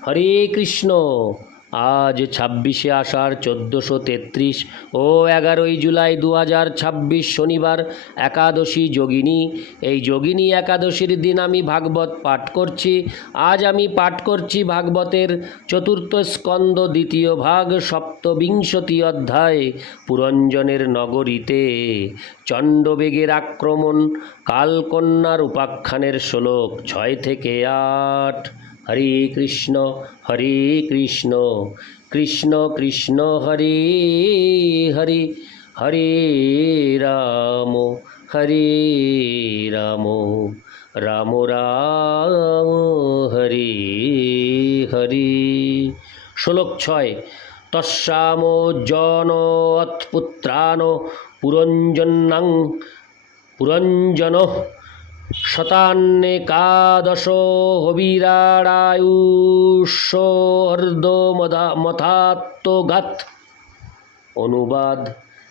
হরে কৃষ্ণ। আজ 26শে আষাঢ় 1433 ও 11ই জুলাই 2026 শনিবার, একাদশী যোগিনী। এই যোগিনী একাদশীর দিন আমি ভাগবত পাঠ করছি। আজ আমি পাঠ করছি ভাগবতের চতুর্থ স্কন্দ দ্বিতীয় ভাগ সপ্তবিংশতি অধ্যায় পুরঞ্জনের নগরীতে চণ্ডবেগের আক্রমণ, কালকন্যার উপাখ্যানের শ্লোক 6 থেকে 8। হরে কৃষ্ণ হরে কৃষ্ণ কৃষ্ণ কৃষ্ণ হরে হরে, হরে রাম হরে রাম, রাম রাম হরে হরে। শ্লোক 6। তস্যাম জন অৎপুত্রান পুরঞ্জন্যাং পুরঞ্জন শতান্যেকাদশ হবিরাড়ায়ুষর্ধমথাত্মগাত। অনুবাদ: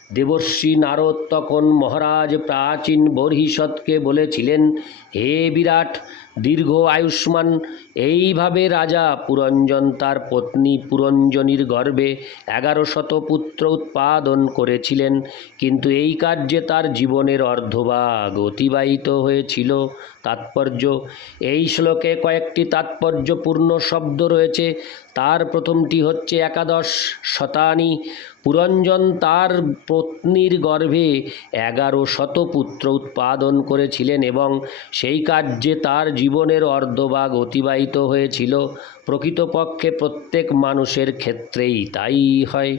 দেবর্ষি নারদ তখন মহারাজ প্রাচীন বর্হিষ্ঠকে বলেছিলেন, হে বিরাট, দীর্ঘ আয়ুষ্মান। এইভাবে রাজা পুরঞ্জন তার পত্নী পুরঞ্জনীর গর্ভে 1100 পুত্র উৎপাদন করেছিলেন, কিন্তু এই কার্যে তার জীবনের অর্ধভাগ অতিবাহিত হয়েছিল। তাৎপর্য: এই শ্লোকে কয়েকটি তাৎপর্যপূর্ণ শব্দ রয়েছে। তার প্রথমটি হচ্ছে একাদশ শতানি। পুরঞ্জন তার পত্নীর গর্ভে 1100 পুত্র উৎপাদন করেছিলেন এবং সেই কার্যে তার জীবনের অর্ধভাগ অতিবাহিত হয়েছিল। প্রকৃতপক্ষে প্রত্যেক মানুষের ক্ষেত্রেই তাই হয়।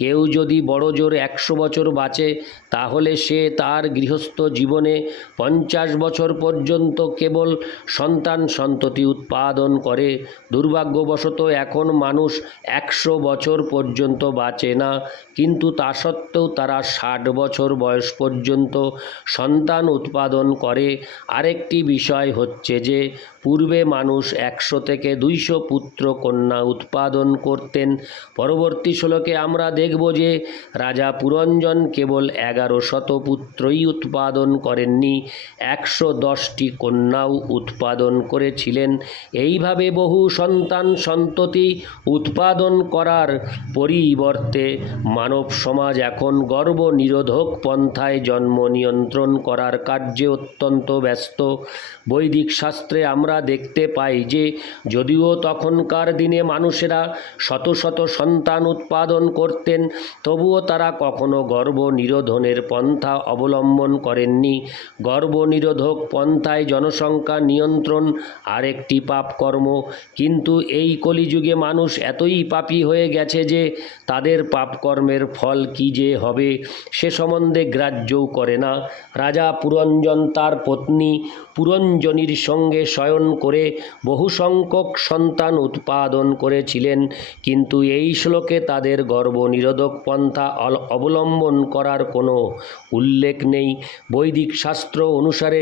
কেউ যদি বড় জোর 100 বছর বাঁচে, তাহলে সে তার গৃহস্থ জীবনে 50 বছর পর্যন্ত কেবল সন্তান সন্ততি উৎপাদন করে। দুর্ভাগ্যবশত এখন মানুষ 100 বছর পর্যন্ত বাঁচে না, কিন্তু তা সত্ত্বেও তারা 60 বছর বয়স পর্যন্ত সন্তান উৎপাদন করে। আরেকটি বিষয় হচ্ছে যে, পূর্বে মানুষ 100 থেকে 200 পুত্র কন্যা উৎপাদন করতেন। পরবর্তী শ্লোকে আমরা দেখব যে রাজা পুরঞ্জন কেবল 1100 পুত্রই উৎপাদন করেননি, 110টি কন্যাও উৎপাদন করেছিলেন। এইভাবে বহু সন্তান সন্ততি উৎপাদন করার পরিবর্তে মানব সমাজ এখন গর্ভ নিরোধক পন্থায় জন্ম নিয়ন্ত্রণ করার কার্যে অত্যন্ত ব্যস্ত। বৈদিক শাস্ত্রে আমরা দেখতে পাই যে, যদিও তখনকার দিনে মানুষেরা শত শত সন্তান উৎপাদন করতেন, তবুও তারা কখনো গর্ভ নিরোধনের পন্থা অবলম্বন করেননি। গর্ভ নিরোধক পন্থায় জনসংখ্যা নিয়ন্ত্রণ আরেকটি পাপকর্ম, কিন্তু এই কলিযুগে মানুষ এতই পাপী হয়ে গেছে যে তাদের পাপকর্মের ফল কী যে হবে সে সম্বন্ধে গ্রাহ্যও করে না। রাজা পুরঞ্জন তার পত্নী পুরঞ্জনীর সঙ্গে শয়ন করে বহু সংখ্যক সন্তান উৎপাদন করেছিলেন, কিন্তু এই শ্লোকে তাদের গর্ভ নিরোধক পন্থা অবলম্বন করার কোনো উল্লেখ নেই। বৈদিক শাস্ত্র অনুসারে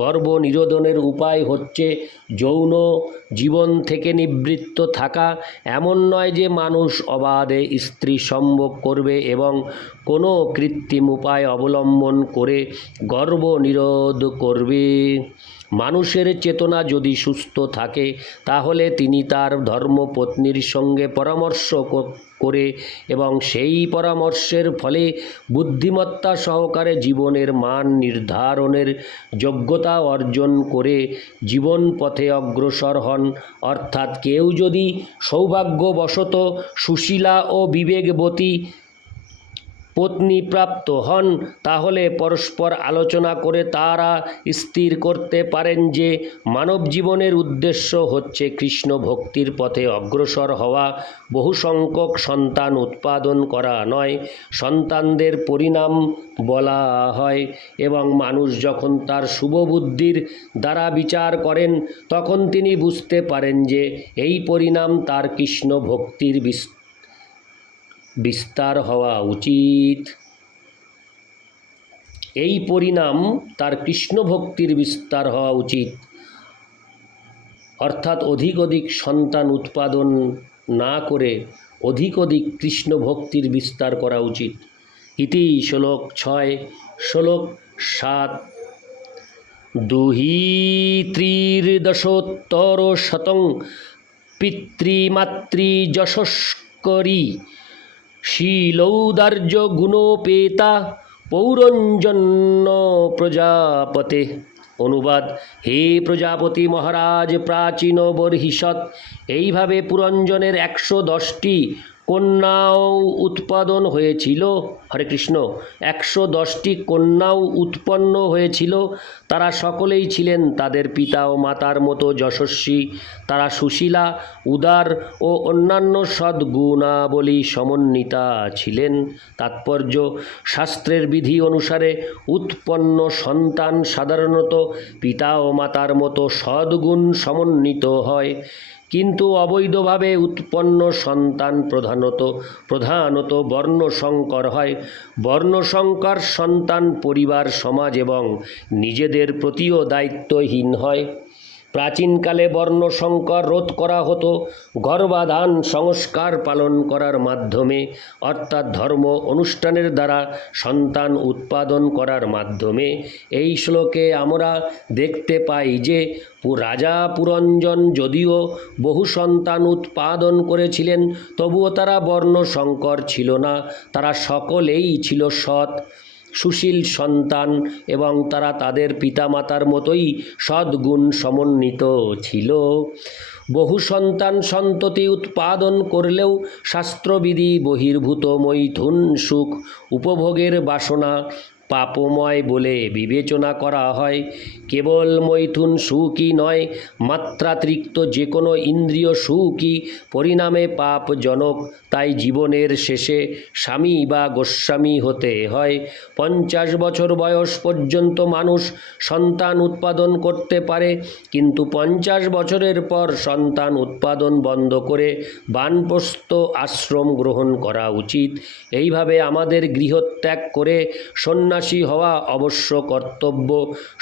গর্ভ নিরোধনের উপায় হচ্ছে যৌন জীবন থেকে নিবৃত্ত থাকা। এমন নয় যে মানুষ অবাধে স্ত্রী সম্ভোগ করবে এবং কোনো কৃত্রিম উপায় অবলম্বন করে গর্ভ নিরোধ করবে। মানুষের চেতনা যদি সুস্থ থাকে, তাহলে তিনি তার ধর্মপত্নীর সঙ্গে পরামর্শ করে এবং সেই পরামর্শের ফলে বুদ্ধিমত্তা সহকারে জীবনের মান নির্ধারণের যোগ্যতা অর্জন করে জীবন পথে অগ্রসর হন। অর্থাৎ কেউ যদি সৌভাগ্যবশত সুশীলা ও বিবেকবতী পত্নী প্রাপ্ত হন, তাহলে পরস্পর আলোচনা করে তারা স্থির করতে পারেন যে মানব জীবনের উদ্দেশ্য হচ্ছে কৃষ্ণ ভক্তির পথে অগ্রসর হওয়া, বহু সংখ্যক সন্তান উৎপাদন করা নয়। সন্তানদের পরিণাম বলা হয়, এবং মানুষ যখন তার শুভবুদ্ধির দ্বারা বিচার করেন, তখন তিনি বুঝতে পারেন যে এই পরিণাম তার কৃষ্ণ ভক্তির বিস্তার হওয়া উচিত। এই পরিণাম তার কৃষ্ণ ভক্তির বিস্তার হওয়া উচিত, অর্থাৎ অধিক অধিক সন্তান উৎপাদন না করে অধিক অধিক কৃষ্ণ ভক্তির বিস্তার করা উচিত। ইতি শ্লোক 6। শ্লোক 7। দুহিত্রির্দশোত্তরশতং পিতৃমাতৃযশস্করী শীলৌদার্য গুণোপেতা পৌরঞ্জন্য প্রজাপতে। অনুবাদ: হে প্রজাপতি মহারাজ প্রাচীন বর্হিষৎ, এইভাবে পুরঞ্জনের 110টি কন্যাও উৎপাদন হয়েছিল। হরে কৃষ্ণ। 110টি কন্যাও উৎপন্ন হয়েছিল। তারা সকলেই ছিলেন তাদের পিতা ও মাতার মতো যশস্বী। তারা সুশীলা, উদার ও অন্যান্য সদ্গুণাবলী সমন্বিতা ছিলেন। তাৎপর্য: শাস্ত্রের বিধি অনুসারে উৎপন্ন সন্তান সাধারণত পিতা ও মাতার মতো সদ্গুণ সমন্বিত হয়, কিন্তু অবৈধভাবে উৎপন্ন সন্তান প্রধানত বর্ণসংকর হয়। বর্ণসংকর সন্তান পরিবার, সমাজ এবং নিজেদের প্রতিও দায়িত্বহীন হয়। প্রাচীনকালে বর্ণসংকর রোধ করা হতো গর্ভাধান সংস্কার পালন করার মাধ্যমে, অর্থাৎ ধর্ম অনুষ্ঠানের দ্বারা সন্তান উৎপাদন করার মাধ্যমে। এই শ্লোকে আমরা দেখতে পাই যে রাজা পুরঞ্জন যদিও বহু সন্তান উৎপাদন করেছিলেন, তবুও তারা বর্ণসংকর ছিল না। তারা সকলেই ছিল সৎ, সুশীল সন্তান এবং তারা তাদের পিতামাতার মতোই সদ্গুণ সমন্বিত ছিল। বহু সন্তান সন্ততি উৎপাদন করলেও শাস্ত্রবিধি বহির্ভূত মৈথুন সুখ উপভোগের বাসনা পাপময় বলে বিবেচনা করা হয়। কেবল মৈথুন সুখই নয়, মাত্রাতিরিক্ত যে কোনো ইন্দ্রিয় সুখই পরিণামে পাপজনক। তাই জীবনের শেষে স্বামী বা গোস্বামী হতে হয়। 50 বছর বয়স পর্যন্ত মানুষ সন্তান উৎপাদন করতে পারে, কিন্তু 50 বছরের পর সন্তান উৎপাদন বন্ধ করে বানপ্রস্থ আশ্রম গ্রহণ করা উচিত। এইভাবে আমাদের গৃহত্যাগ করে সন্ন্যাসী হওয়া অবশ্য কর্তব্য।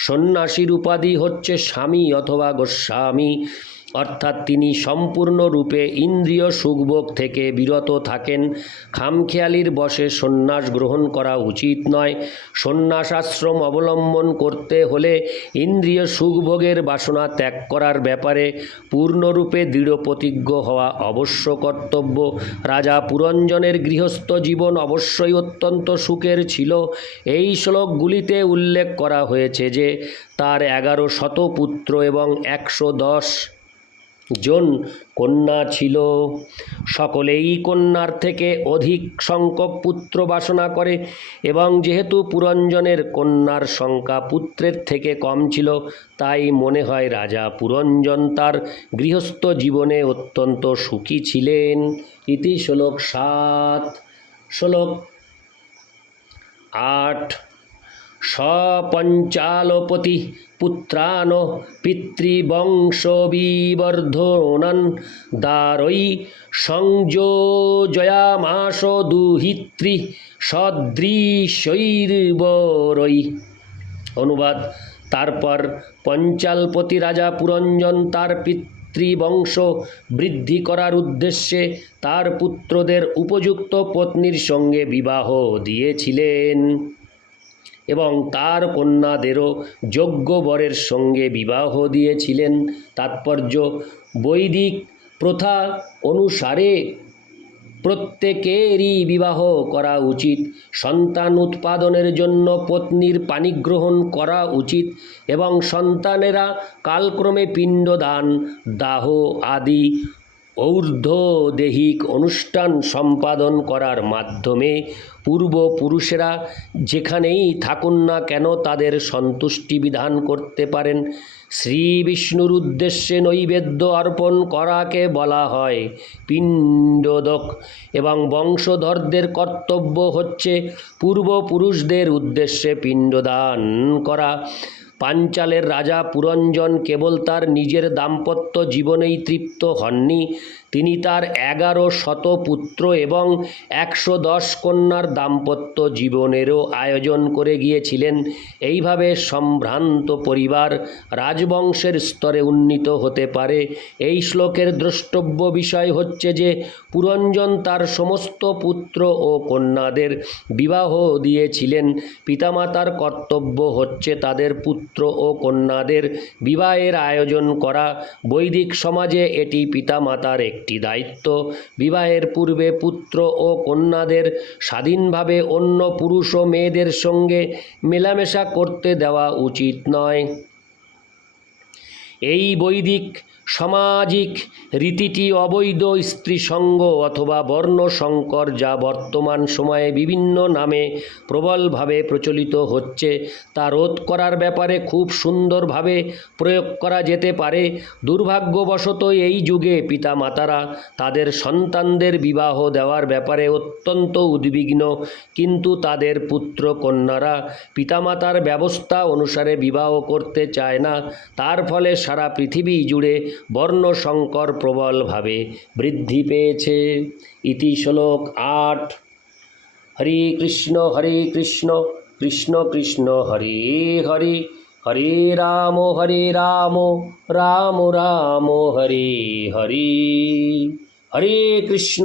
সন্ন্যাসীর উপাধি হচ্ছে স্বামী অথবা গোস্বামী, অর্থাৎ তিনি সম্পূর্ণরূপে ইন্দ্রিয় সুখভোগ থেকে বিরত থাকেন। খামখেয়ালির বশে সন্ন্যাস গ্রহণ করা উচিত নয়। সন্ন্যাস আশ্রম অবলম্বন করতে হলে ইন্দ্রিয় সুখভোগের বাসনা ত্যাগ করার ব্যাপারে পূর্ণরূপে দৃঢ়প্রতিজ্ঞ হওয়া অবশ্য কর্তব্য। রাজা পুরঞ্জনের গৃহস্থ জীবন অবশ্যই অত্যন্ত সুখের ছিল। এই শ্লোকগুলিতে উল্লেখ করা হয়েছে যে তার 1100 পুত্র এবং 110 জন কন্যা ছিল। সকলেই কন্যার থেকে অধিক সংখ্যক পুত্র বাসনা করে, এবং যেহেতু পুরঞ্জনের কন্যার সংখ্যা পুত্রের থেকে কম ছিল, তাই মনে হয় রাজা পুরঞ্জন তার গৃহস্থ জীবনে অত্যন্ত সুখী ছিলেন। ইতি শ্লোক 7। শ্লোক 8। সপঞ্চালপতি পুত্রান পিতৃবংশবিবর্ধনন দ্বারৈ সংযোজয়ামাস দুহিত্রী সদৃশৈর্বরৈ। অনুবাদ: তারপর পঞ্চালপতি রাজা পুরঞ্জন তার পিতৃবংশ বৃদ্ধি করার উদ্দেশ্যে তার পুত্রদের উপযুক্ত পত্নীর সঙ্গে বিবাহ দিয়েছিলেন এবং তার কন্যাদেরও যোগ্য বরের সঙ্গে বিবাহ দিয়েছিলেন। তাৎপর্য: বৈদিক প্রথা অনুসারে প্রত্যেকেরই বিবাহ করা উচিত। সন্তান উৎপাদনের জন্য পত্নীর পাণিগ্রহণ করা উচিত এবং সন্তানেরা কালক্রমে পিণ্ডদান, দাহ আদি ঔর্ধ্বদেহিক অনুষ্ঠান সম্পাদন করার মাধ্যমে পূর্বপুরুষেরা যেখানেই থাকুন না কেন তাদের সন্তুষ্টি বিধান করতে পারেন। শ্রী বিষ্ণুর উদ্দেশ্যে নৈবেদ্য অর্পণ করাকে বলা হয় পিণ্ডোদক, এবং বংশধরদের কর্তব্য হচ্ছে পূর্বপুরুষদের উদ্দেশ্যে পিণ্ডদান করা। পাঞ্চালের রাজা পুরঞ্জন কেবল তার নিজের দাম্পত্য জীবনেই তৃপ্ত হননি, তিনি তার 1100 পুত্র এবং 110 কন্যার দাম্পত্য জীবনেরও আয়োজন করে গিয়েছিলেন। এইভাবে সম্ভ্রান্ত পরিবার রাজবংশের স্তরে উন্নীত হতে পারে। এই শ্লোকের দ্রষ্টব্য বিষয় হচ্ছে যে পুরঞ্জন তার সমস্ত পুত্র ও কন্যাদের বিবাহ দিয়েছিলেন। পিতামাতার কর্তব্য হচ্ছে তাদের পুত্র ও কন্যাদের বিবাহের আয়োজন করা। বৈদিক সমাজে এটি পিতামাতার একটি দায়িত্ব। বিবাহের পূর্বে পুত্র ও কন্যাদের স্বাধীনভাবে অন্য পুরুষ ও মেয়েদের সঙ্গে মেলামেশা করতে দেওয়া উচিত নয়। এই বৈদিক সামাজিক রীতিটি অবৈধ স্ত্রীসঙ্গ অথবা বর্ণসংকর, যা বর্তমান সময়ে বিভিন্ন নামে প্রবলভাবে প্রচলিত হচ্ছে, তা রোধ করার ব্যাপারে খুব সুন্দরভাবে প্রয়োগ করা যেতে পারে। দুর্ভাগ্যবশত এই যুগে পিতামাতারা তাদের সন্তানদের বিবাহ দেওয়ার ব্যাপারে অত্যন্ত উদ্বিগ্ন, কিন্তু তাদের পুত্র কন্যারা পিতামাতার ব্যবস্থা অনুসারে বিবাহ করতে চায় না। তার ফলে সারা পৃথিবী জুড়ে বর্ণসংকর প্রবলভাবে বৃদ্ধি পেয়েছে। ইতি শ্লোক 8। হরে কৃষ্ণ কৃষ্ণ কৃষ্ণ হরে হরে, হরে রাম রাম রাম হরে হরে। হরে কৃষ্ণ।